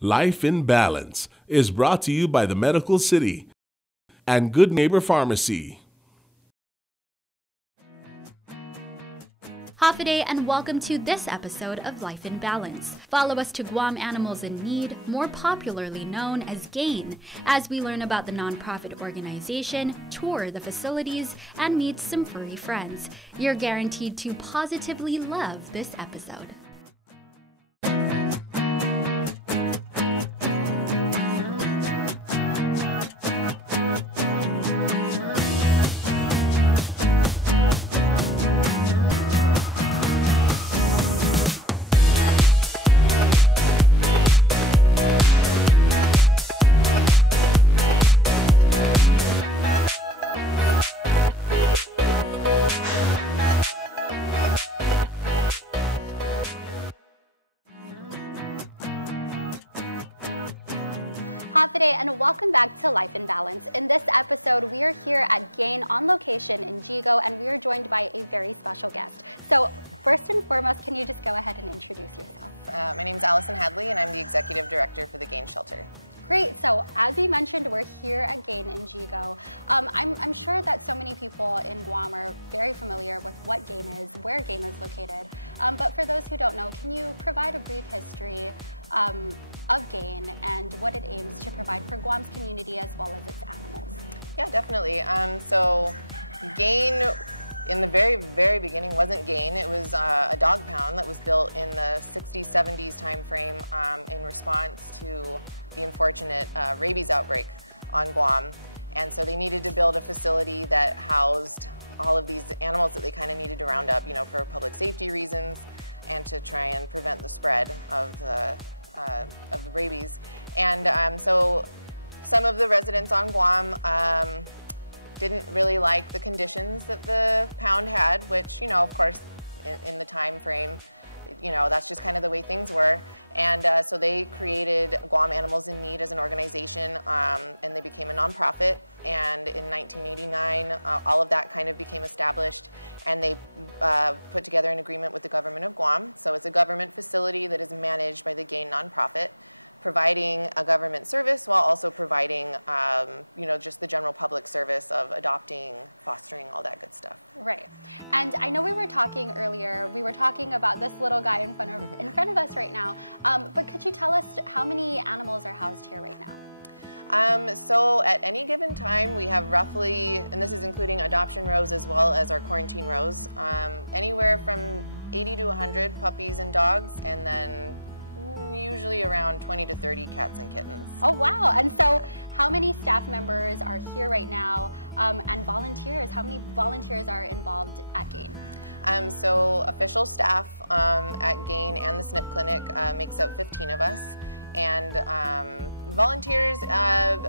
Life in Balance is brought to you by the Medical City and Good Neighbor Pharmacy. Hafiday, and welcome to this episode of Life in Balance. Follow us to Guam Animals in Need, more popularly known as GAIN, as we learn about the nonprofit organization, tour the facilities, and meet some furry friends. You're guaranteed to positively love this episode. Hafiday, and welcome back to Life in Balance. In this episode, we are here at GAIN on location in Jigo, and we are joined by a very special guest. So first and foremost, can you just go ahead and introduce yourself? My name is Allison Hadley, and I'm the Executive Director for the GAIN Shelter. Great. So as you mentioned, we're here at GAIN in Jigo. I'm sure that so many people in Guam are very familiar with what GAIN is, where GAIN is located. But for those who don't know, can you provide a brief history of GAIN and what it aims to provide for Guam's community as well as its animals? Yeah, definitely. So GAIN, in the very, very beginning, wasn't GAIN. It was a dog pound that was built in the 60s, 70s time frame in response to the unfortunate rabies outbreak on Guam. And so they needed to build a facility that housed all of these animals that they kind of needed to round up, for public safety reasons and to try and prevent the spread of the rabies. And so some of the residents on Guam didn't really like the conditions that the pound had, which, of course, in the time frame, that's just kind of the way things were. And so they created Guam Animals in Need as an organization, and they became a nonprofit. And in 1989, all of that kind of became established, and they put together an agreement with the government of Guam. So it's a government facility that is managed by the GAIN nonprofit, providing a government service while also providing, just the general public service of adopting, fostering, all that good stuff. Right. And I know we were talking earlier, we were talking about this little guy in front of us right now, but could you tell us how many animals are housed here right now? So at any given time, we have roughly, and this is including adoption rows as well as our quarantine rows, anywhere from 80 to 100 puppies and dogs, and then usually around 20 to 30 cats and kittens. Oh, wow. And so how many staff members are here right now, and volunteers? How many volunteers are involved at GAIN? So official staff at GAIN and the SNP clinic makes up 15 of us. And volunteers,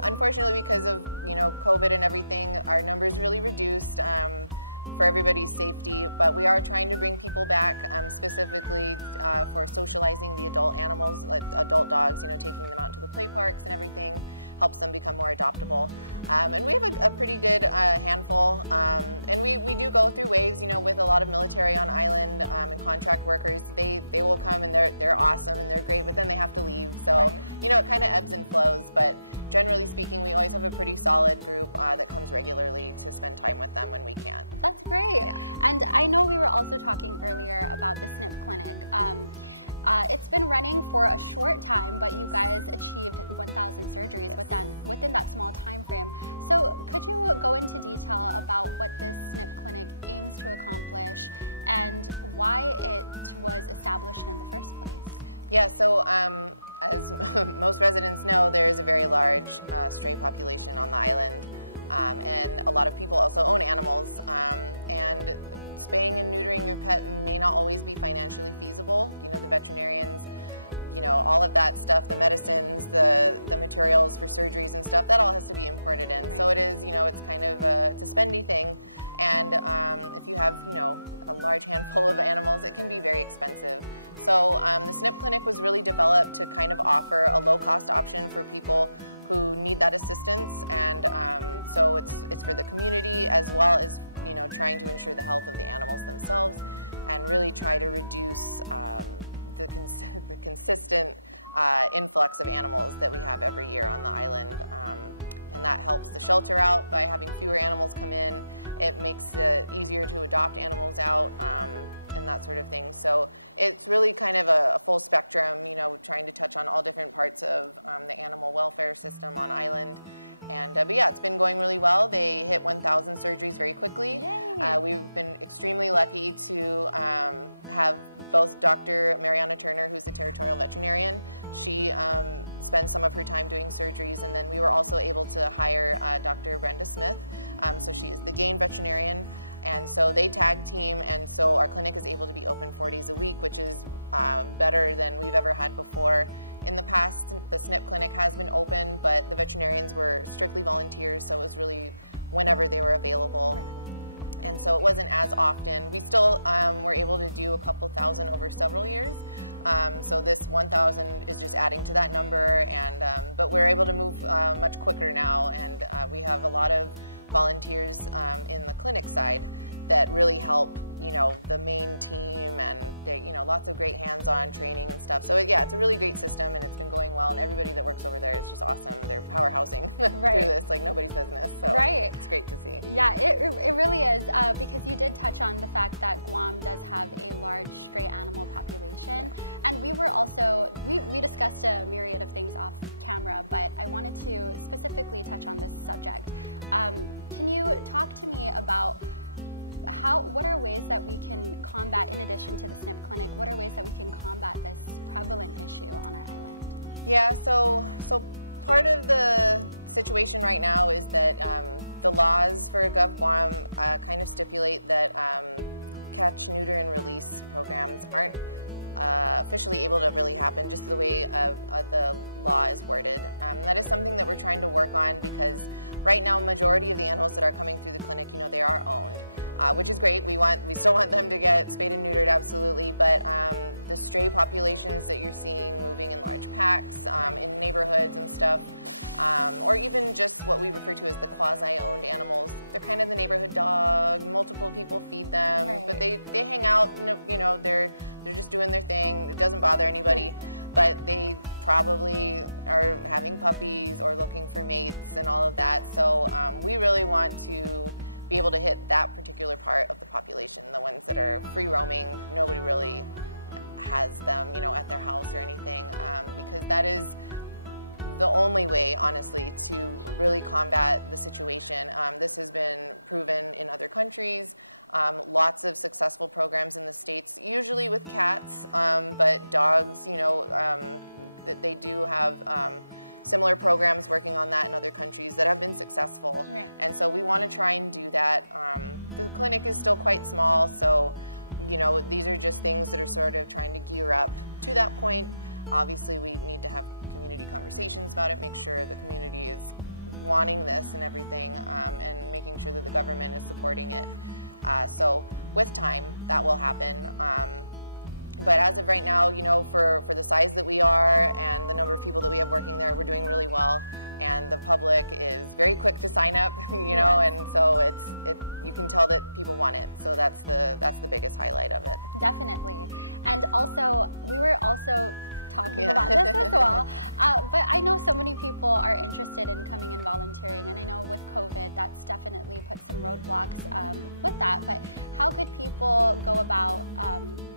unfortunately, because of COVID and everything, our numbers really reduced for everybody's safety. But we are trying to bring people back, specifically for socializing the adult animals, like adult dogs. Taking them out to the play parks and everything helps them become more adoptable. And we have a pretty good handful. And we do go through waves. With a lot of military on island and contract workers, they will come and they're awesome and they're great, but then they have to leave. So right. It kind of ebbs and flows. But generally speaking, we always have a pretty solid group that comes regularly to spend time with them when we can. That's great. Yeah. And I know we were also talking earlier about the SNP clinic. It's been running for a short time, but you guys achieved 1,000 surgeries Yes. within that small time frame. So could you go into detail about what this SNP clinic aims to accomplish and why it was established in the first place? Yeah, so as most residents know, there is a very large stray population on the island, and a lot of people also own animals, and spaying and neutering your pet may not always be financially feasible. The veterinarians, all of that stuff, the medicines, the materials for surgeries and stuff, that all has to be imported in. Right. So it is, it's kind of it's a spendy thing. And if you have, a large handful of animals, it can be very expensive. So the SNP clinic was really developed to kind of offer a low-cost option for people who need that assistance, and so it's for the community as well as trying to ensure the health of the animals themselves, and really try to reduce the consistent influx of animals that we have every year on the island. And that helps the shelter out by having fewer animals come in. It makes it easier to adopt animals out and that sort of thing. So it's really kind of a full spectrum, you know, trying to touch on all different parts of the animal welfare system on island. And but yeah, it's been going really well. They hit 1,000 surgeries very quickly. We've been extremely lucky to have both Dr. Mariana Turner, who's the territorial veterinarian. She spends some of her time doing surgeries, and then we were also able to hire Dr. Brenda Smith. So she is the GAIN veterinarian. And so they tag team, and so our clinic is able to be open 4 days a week, which is better than we've ever had before. In the past, the SNP clinic has been open, but the veterinarians were strictly volunteers, so it was really whenever they were available. Right. And so it wasn't as often. We still were able to do a couple thousand over several years. So this 1,000 is just adding to that number, and but we're able to move much quicker now, and we have a lot of volunteers in the clinic side that really help, you know, the main team, and they, you know, lots of great hands-on training and stuff. So yeah, it's a really great system, and it's been going well, and everybody that works over there is just awesome. They're powerhousing through this like nobody's business. So it's great to see. Yeah, it really is, because you did touch on the fact that Guam does have a large stray animal population, and we were also, we discussed a myriad of things off camera, but I wanted to specifically touch on this subject. Can you talk to me about what are ways that we can combat, in addition to the SNP clinic, what are ways that we can combat this prevalent issue on our island? Yeah, so part of the situation right now is that the laws for Gov Guam kind of stipulate that catch, neuter, and release programs aren't officially able to really happen, just the way the law is worded. That is something that we're trying to work on, because right now, majority of the animals that are coming through the clinic, you know, they are owned, which is great. We still want them to get spayed and neutered, absolutely. But the stray populations that you're seeing moving in large packs in neighborhoods and stuff, or even just what we refer to as the quasi-owned animals, they're kind of the neighborhood dog. Multiple people feed them, but they hang out. You know, they're just doing their thing. It doesn't bother anybody. But they probably are having puppies or looking for mates and all of that. So we really want to be able to hit that particular part of the population, the ones that are free roaming. Nobody really has them, you know, at their house or anything, because that is the only way, honestly, to really combat the situation. This has been proven in other countries. Lots of successful programs in the States, usually with cats, but dogs, you know, they do have similar programs working on that in other countries that have been successful. And so we want to try and do that. The clinic is still quite small, so, you know, these are just things that are sort of trying to gear up to that point. Obviously, we need to have community conversations about it, make sure the community is wanting this and everything, and making sure that the government is supporting it. So with time, that will happen. But as of right now, you know, for the size that we are and the number of people that we have working there, we're doing really well. And the public is very quick to sign up, you know, and so you can tell that people want it. So that's the biggest highlight of it. Definitely. And also, we were also talking about this as well. But I know so many people are interested in coming and volunteering, and I know with COVID, that's definitely put some roadblocks with that. But how could people go about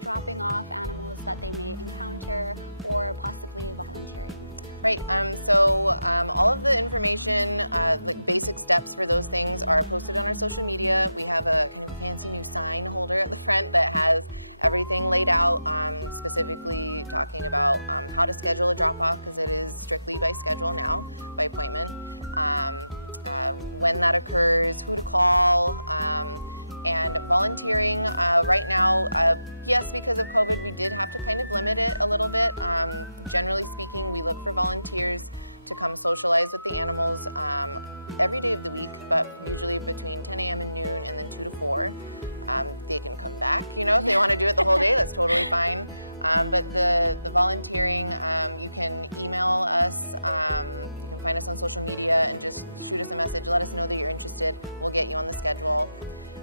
dropping off animals that they may encounter or possibly volunteering? Right, so all of the information, like basic steps for those things, are posted on our social media. We have a kind of a fancy new sign holder at the front that has everything laid out, specifically talking about how to schedule a drop-off, because it is strictly by schedule now, by appointment, when that occurs, who to call, and volunteering. Right now, yes, because of COVID, we did have to kind of limit it a little bit. Generally speaking, we look for volunteers to come socialize with the animals every day of the week, but usually between 10 a.m. and noon, and then 2 to 4. They can come back, you know, if they want to do it the whole day, that's totally fine. But the volunteering, you can email us, you can find us on social media and just shoot us a message, let us know that you're interested, we'll get you on the schedule.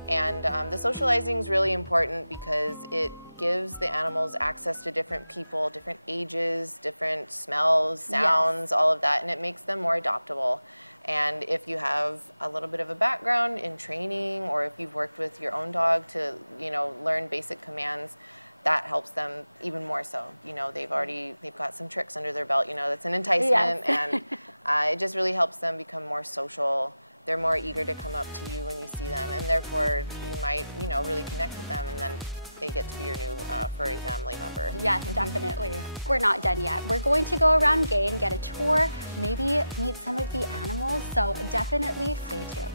And the socializing is really important because it gives the animals access to different people, different ages, different smells, sounds, all of that, and it makes them more adoptable. And if you have a little bit of a background in training, or if you've worked with your own dog to, you know, learn basic commands, that helps them even more so. You know, they've got some tricks under their belt, you know, that's an enticement, and it just really helps them become more social. They're more eager to come up to you when you see them, and therefore you might, you know, really connect with them, and then they get to be your new furry family member. Yes, definitely. We're not done yet. We're going to go around Gain, get a tour, maybe meet some of the animals, so definitely stay tuned.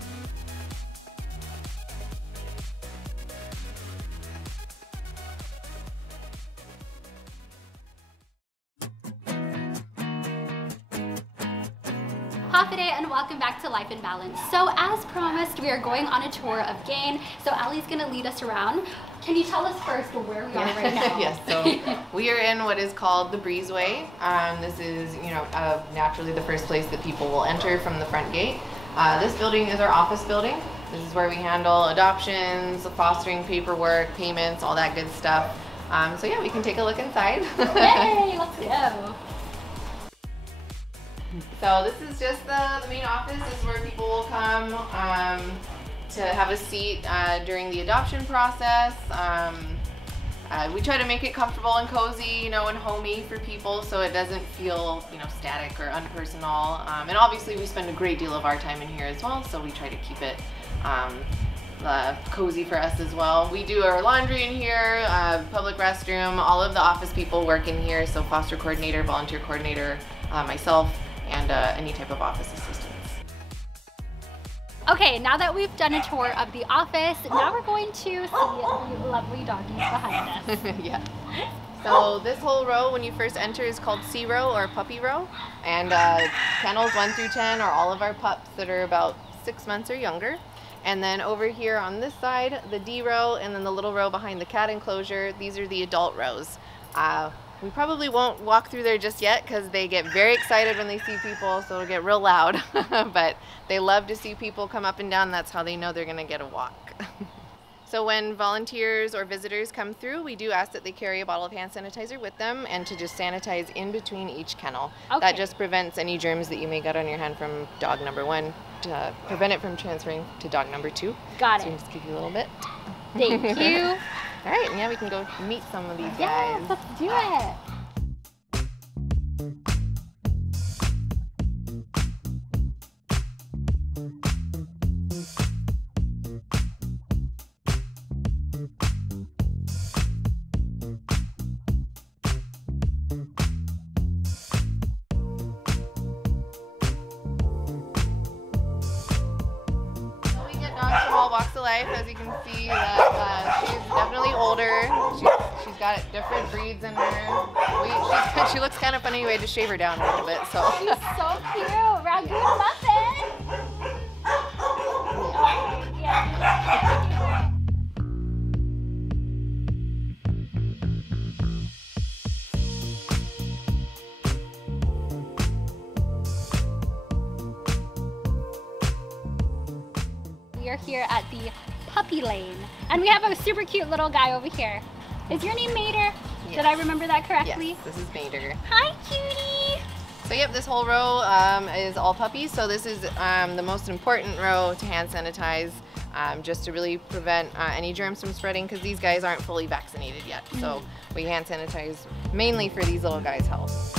Hafiday, and welcome back to Life in Balance. So as promised, we are going on a tour of Gain. So Allie's gonna lead us around. Can you tell us first where we are right now? Yes, so we are in what is called the Breezeway. This is, you know, naturally the first place that people will enter from the front gate. This building is our office building. This is where we handle adoptions, fostering paperwork, payments, all that good stuff. So yeah, we can take a look inside. Yay, let's go. So this is just the main office. This is where people will come to have a seat during the adoption process. We try to make it comfortable and cozy, you know, and homey for people, so it doesn't feel, you know, static or unpersonal. And obviously we spend a great deal of our time in here as well, so we try to keep it cozy for us as well. We do our laundry in here, public restroom. All of the office people work in here, so foster coordinator, volunteer coordinator, myself, and any type of office assistance. Okay, now that we've done a tour of the office, now we're going to see the lovely doggies behind us. Yeah. So this whole row, when you first enter, is called C row or puppy row. And kennels 1 through 10 are all of our pups that are about 6 months or younger. And then over here on this side, the D row, and then the little row behind the cat enclosure, these are the adult rows. We probably won't walk through there just yet because they get very excited when they see people, so it'll get real loud. But they love to see people come up and down. That's how they know they're gonna get a walk. So when volunteers or visitors come through, we do ask that they carry a bottle of hand sanitizer with them and to just sanitize in between each kennel. Okay. That just prevents any germs that you may get on your hand from dog number 1 to prevent it from transferring to dog number 2. Got it. So we just give you a little bit. Thank you. All right, yeah, we can go meet some of these guys. Yes, let's do it. Walks of life, as you can see, that she's definitely older. She's got different breeds in her. She looks kind of funny. We had to shave her down a little bit. So she's so cute, Ragoon Muffin. Yeah. We are here at the puppy lane, and we have a super cute little guy over here. Is your name Mater? Yes. Did I remember that correctly? Yes, this is Mater. Hi, cutie. So yep, this whole row is all puppies. So this is the most important row to hand sanitize, just to really prevent any germs from spreading, because these guys aren't fully vaccinated yet. So we hand sanitize mainly for these little guys' health.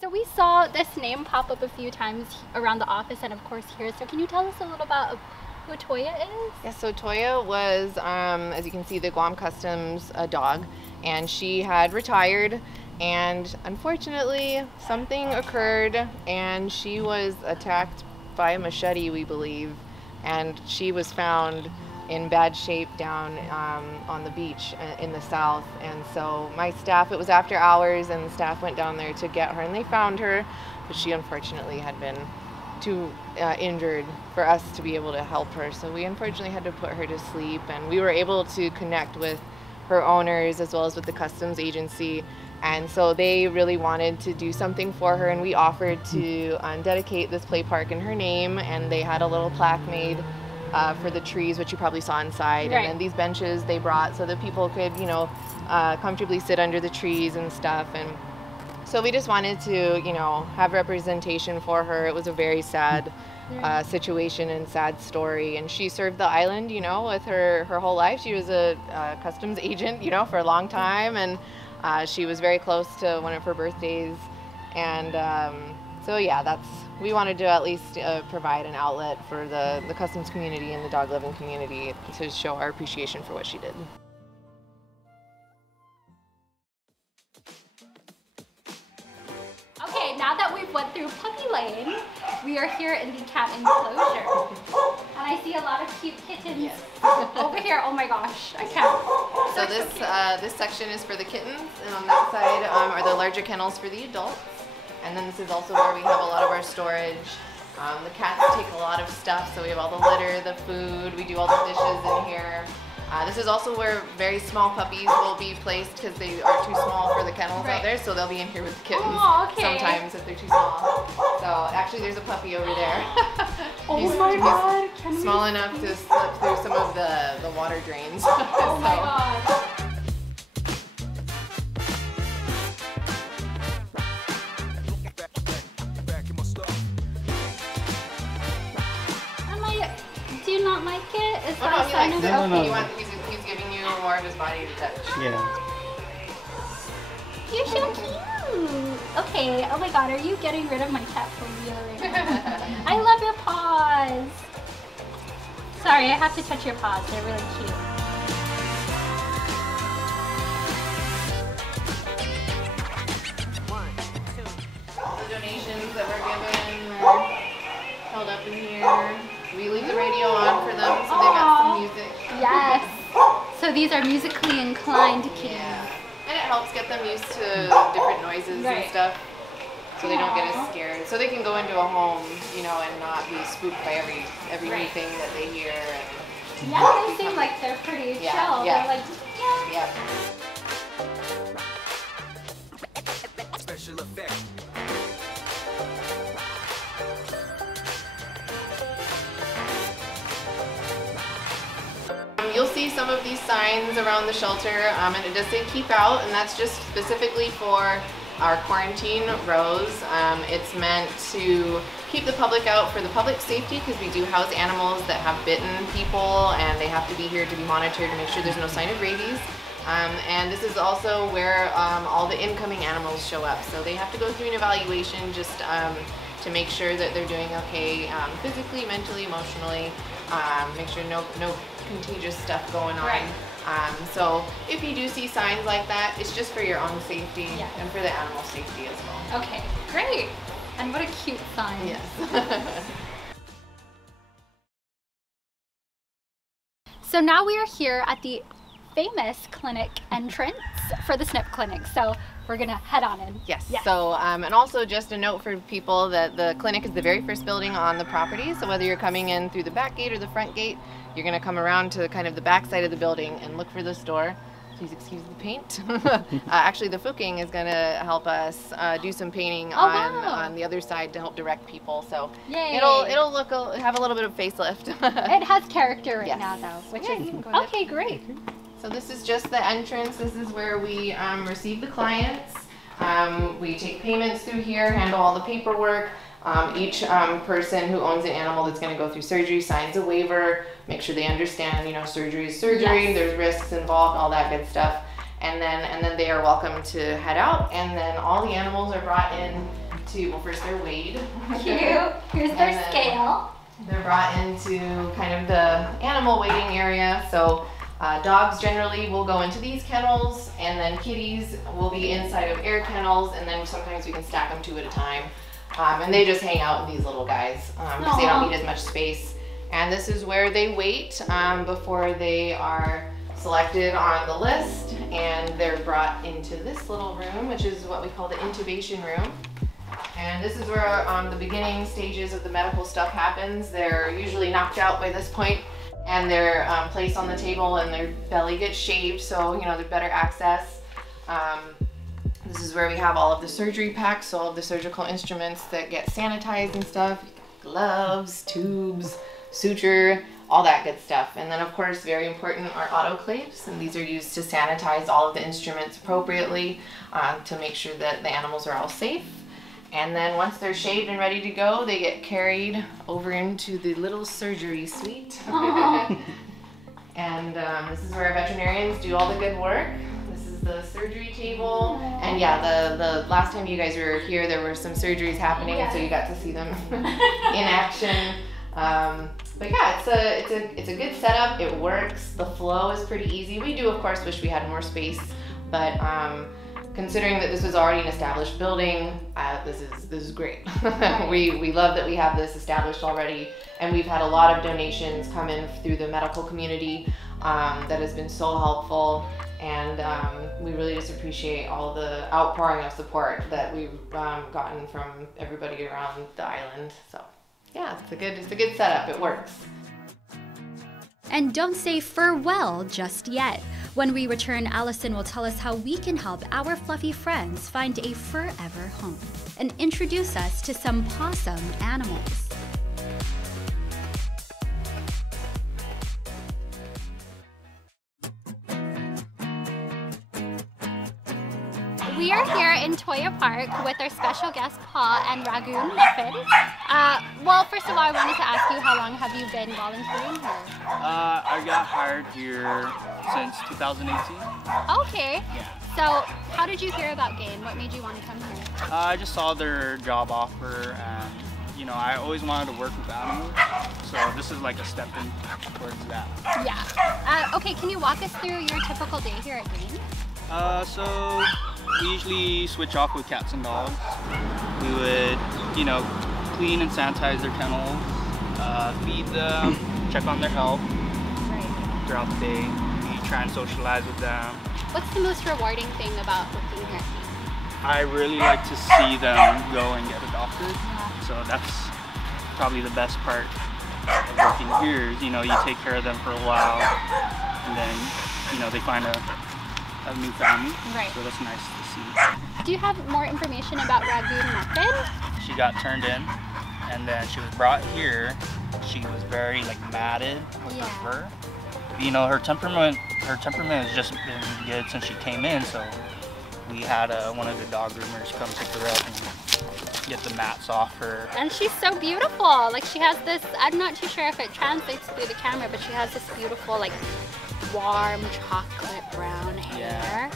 So we saw this name pop up a few times around the office and of course here. So can you tell us a little about who Toya is? Yeah, so Toya was, as you can see, the Guam Customs dog, and she had retired, and unfortunately something occurred and she was attacked by a machete, we believe, and she was found in bad shape down on the beach in the south. And so my staff, it was after hours, and the staff went down there to get her, and they found her, but she unfortunately had been too injured for us to be able to help her. So we unfortunately had to put her to sleep, and we were able to connect with her owners as well as with the customs agency. And so they really wanted to do something for her, and we offered to dedicate this play park in her name, and they had a little plaque made for the trees, which you probably saw inside. Right. And then these benches they brought so that people could, you know, comfortably sit under the trees and stuff. And so we just wanted to, you know, have representation for her. It was a very sad situation and sad story, and she served the island, you know, with her whole life. She was a customs agent, you know, for a long time, and she was very close to one of her birthdays. And so yeah, we wanted to at least provide an outlet for the customs community and the dog loving community to show our appreciation for what she did. Okay, now that we've went through Puppy Lane, we are here in the cat enclosure. And I see a lot of cute kittens over here. Oh my gosh, I can't. So this section is for the kittens, and on that side are the larger kennels for the adults. And then this is also where we have a lot of our storage. The cats take a lot of stuff, so we have all the litter, the food, we do all the dishes in here. This is also where very small puppies will be placed because they are too small for the kennels out there, so they'll be in here with the kittens sometimes if they're too small. So actually there's a puppy over there. Oh my god! He's small enough to slip through some of the water drains. Oh my god! Do you not like it? Is that he likes it. no. He's giving you more of his body to touch. Yeah. You're so cute. Okay. Oh my god, are you getting rid of my cat for real right now? I love your paws. Sorry, I have to touch your paws. They're really cute. All the donations that were given were held up in here. We leave the radio on for them, so they got some music. Yes. So these are musically inclined kitties. Yeah. And it helps get them used to different noises and stuff, so they don't get as scared. So they can go into a home, you know, and not be spooked by every new thing that they hear. And yeah, they seem like they're pretty chill. Yeah. They're like, yeah. Special effect. You'll see some of these signs around the shelter, and it does say keep out, and that's just specifically for our quarantine rows. It's meant to keep the public out for the public safety, because we do house animals that have bitten people, and they have to be here to be monitored to make sure there's no sign of rabies. And this is also where all the incoming animals show up, so they have to go through an evaluation just to make sure that they're doing okay physically, mentally, emotionally. Make sure no contagious stuff going on. Right. So if you do see signs like that, it's just for your own safety and for the animal safety as well. okay, great. And what a cute sign. Yes. So now we are here at the famous clinic entrance for the SNP clinic. So we're gonna head on in. Yes. So, and also just a note for people that the clinic is the very first building on the property. So whether you're coming in through the back gate or the front gate, you're gonna come around to kind of the back side of the building and look for this door. Please excuse the paint. Actually, the Fuking is gonna help us do some painting on the other side to help direct people. So it'll have a little bit of facelift. It has character right now though, which is okay, great. So this is just the entrance. This is where we receive the clients. We take payments through here, handle all the paperwork. Each person who owns an animal that's going to go through surgery signs a waiver, make sure they understand, you know, surgery is surgery, there's risks involved, all that good stuff. And then they are welcome to head out, and then all the animals are brought in to, well, first they're weighed. Cute. Here's their scale. They're brought into kind of the animal waiting area. So dogs generally will go into these kennels, and then kitties will be inside of air kennels, and then sometimes we can stack them 2 at a time. And they just hang out in these little guys because they don't need as much space. And this is where they wait before they are selected on the list, and they're brought into this little room, which is what we call the intubation room. And this is where the beginning stages of the medical stuff happens. They're usually knocked out by this point, and they're placed on the table and their belly gets shaved, so you know there's better access. This is where we have all of the surgery packs, so all of the surgical instruments that get sanitized and stuff, gloves, tubes, suture, all that good stuff. And then of course, very important, are autoclaves, and these are used to sanitize all of the instruments appropriately to make sure that the animals are all safe. And then once they're shaved and ready to go, they get carried over into the little surgery suite. And this is where our veterinarians do all the good work. This is the surgery table. And yeah, the last time you guys were here, there were some surgeries happening, so you got to see them in action. But yeah, it's a good setup. It works. The flow is pretty easy. We do, of course, wish we had more space, but considering that this was already an established building, this is great. we love that we have this established already, and we've had a lot of donations come in through the medical community that has been so helpful, and we really just appreciate all the outpouring of support that we've gotten from everybody around the island. So yeah, it's a good setup. It works. And don't say farewell just yet. When we return, Allison will tell us how we can help our fluffy friends find a forever home and introduce us to some possum animals. We are here in Toya Park with our special guest Paul and Ragoon Muffin. Well, first of all, I wanted to ask you, how long have you been volunteering here? I got hired here since 2018. Okay. Yeah. So, how did you hear about GAIN? What made you want to come here? I just saw their job offer, and you know, I always wanted to work with animals, so this is like a step in towards that. Yeah. Okay, can you walk us through your typical day here at GAIN? So we usually switch off with cats and dogs. We would, you know, clean and sanitize their kennels, feed them, check on their health throughout the day. We try and socialize with them. What's the most rewarding thing about working here? I really like to see them go and get adopted. So that's probably the best part of working here. You know, you take care of them for a while, and then, you know, they find a new family. Right. So that's nice to see. Do you have more information about Ragoon Muffin? She got turned in, and then she was brought here. She was very like matted with her fur. You know, her temperament has just been good since she came in. So we had one of the dog groomers come pick her up and get the mats off her. And she's so beautiful. Like, she has this, I'm not too sure if it translates through the camera, but she has this beautiful, like, warm chocolate brown hair.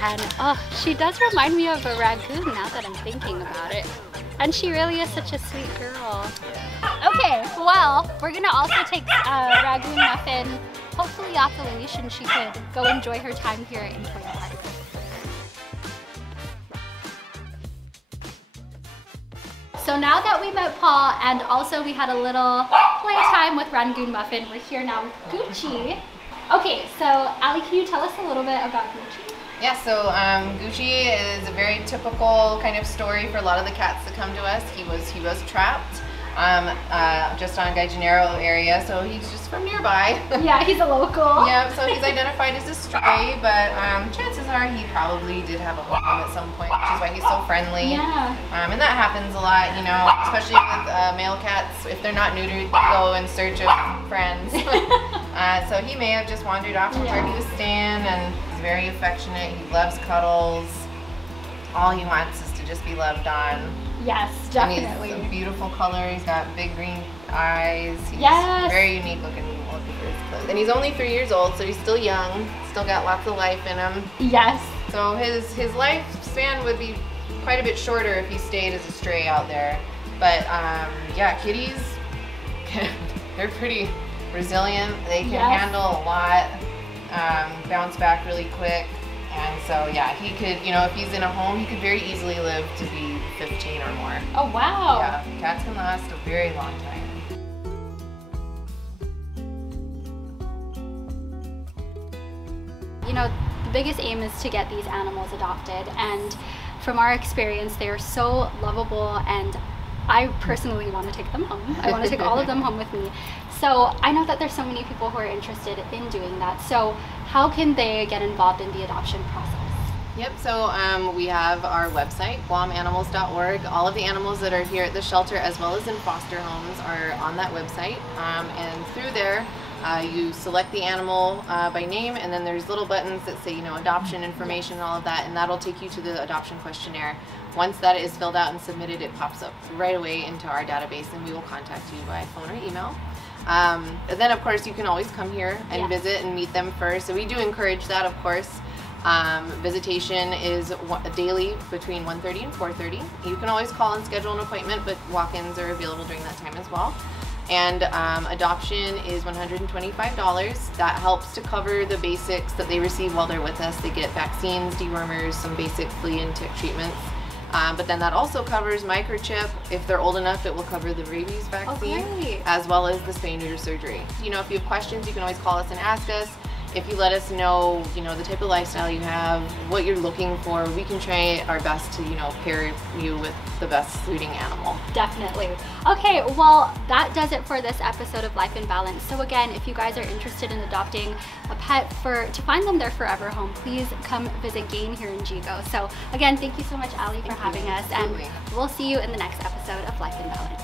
And oh, she does remind me of a raccoon now that I'm thinking about it. And she really is such a sweet girl. Okay, well, we're gonna also take Ragoon Muffin hopefully off the leash, and she could go enjoy her time here in Toy Park. So now that we met Paul, and also we had a little playtime with Ragoon Muffin, we're here now with Gucci. Okay, so Ali, can you tell us a little bit about Gucci? Yeah, so Gucci is a very typical kind of story for a lot of the cats that come to us. He was trapped just on Gallinero area, so he's just from nearby. Yeah, he's a local. Yeah, so he's identified as a stray, but chances are he probably did have a home at some point, which is why he's so friendly. Yeah. And that happens a lot, you know, especially with male cats. If they're not neutered, they go in search of friends. So he may have just wandered off from where he was staying, and he's very affectionate. He loves cuddles. All he wants is to just be loved on. Yes, definitely. And he's a beautiful color. He's got big green eyes. He's very unique looking for his clothes. And he's only 3 years old, so he's still young. Still got lots of life in him. Yes. So his lifespan would be quite a bit shorter if he stayed as a stray out there. But yeah, kitties, they're pretty resilient. They can handle a lot, bounce back really quick. And so, yeah, he could, you know, if he's in a home, he could very easily live to be 15 or more. Oh, wow. Yeah, cats can last a very long time. You know, the biggest aim is to get these animals adopted, and from our experience, they are so lovable and I personally want to take them home. I want to take all of them home with me. So I know that there's so many people who are interested in doing that. So how can they get involved in the adoption process? Yep, so we have our website, guamanimals.org. All of the animals that are here at the shelter as well as in foster homes are on that website. And through there, you select the animal by name, and then there's little buttons that say, adoption information and all of that, and that'll take you to the adoption questionnaire. Once that is filled out and submitted, it pops up right away into our database, and we will contact you by phone or email. And then, of course, you can always come here and visit and meet them first. So we do encourage that, of course. Visitation is daily between 1:30 and 4:30. You can always call and schedule an appointment, but walk-ins are available during that time as well. And adoption is $125. That helps to cover the basics that they receive while they're with us. They get vaccines, dewormers, some basic flea and tick treatments. But then that also covers microchip. If they're old enough, it will cover the rabies vaccine, as well as the spay-neuter surgery. If you have questions, you can always call us and ask us. If you let us know, the type of lifestyle you have, what you're looking for, we can try our best to, pair you with the best suiting animal. Definitely. Okay, well, that does it for this episode of Life in Balance. So again, if you guys are interested in adopting a pet to find them their forever home, please come visit Gain here in Jigo. So again, thank you so much, Ali, for having us, and we'll see you in the next episode of Life in Balance.